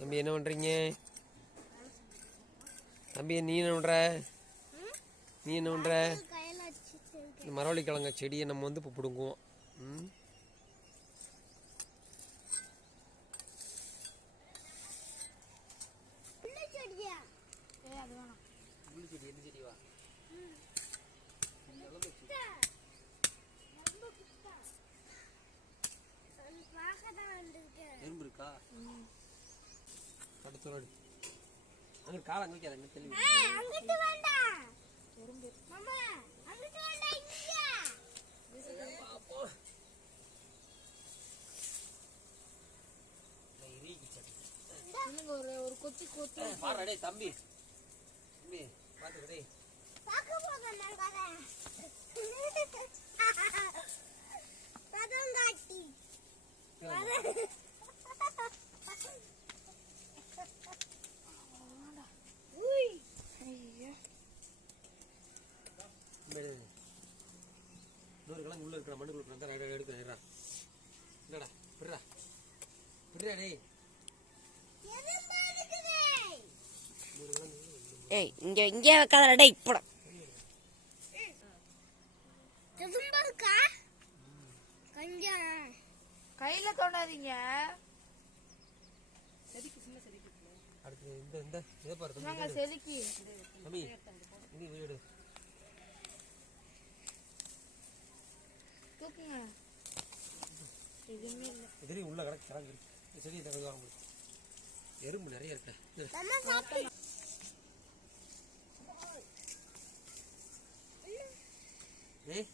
தம்பி என்ன பண்ணுறீங்க தம்பி நீ என்ன பண்ணுற நீ என்ன பண்ணுற இந்த மரவள்ளி கிழங்க செடியை நம்ம வந்து இப்போ பிடுங்குவோம். ம்? செடி அடுத்த ரோடு அங்கே காலை அங்கே வைக்காத என்ன தெளிவு அங்கிட்டு வேண்டாம். மாமா, அங்கிட்டு வேண்டாம், இங்க. ஒரு ஒரு கொத்தி கொத்தி. பாரு டேய் தம்பி. தம்பி பார்த்துக்க இன்னொரு கிழங்கு உள்ள இருக்கிற மண்ணுக்குள்ள இருக்கிற அந்த எடுக்கிறேன் இருடா இல்லடா விடுறா விடுறா டேய். ஏய் இங்க இங்கே வைக்காதடா டேய் இப்பட எறும்பு இருக்கா? கொஞ்சம் கையில தொடாதீங்க. அடுத்து இந்த இந்த இதை செதுக்கி. தூக்குங்க எதுவுமே இல்லை எதிரி உள்ள கிடக்கு கிழங்கு இருக்கு இந்த செடியை வாங்க முடியும். எறும்பு நிறைய இருக்கு. ஏய்.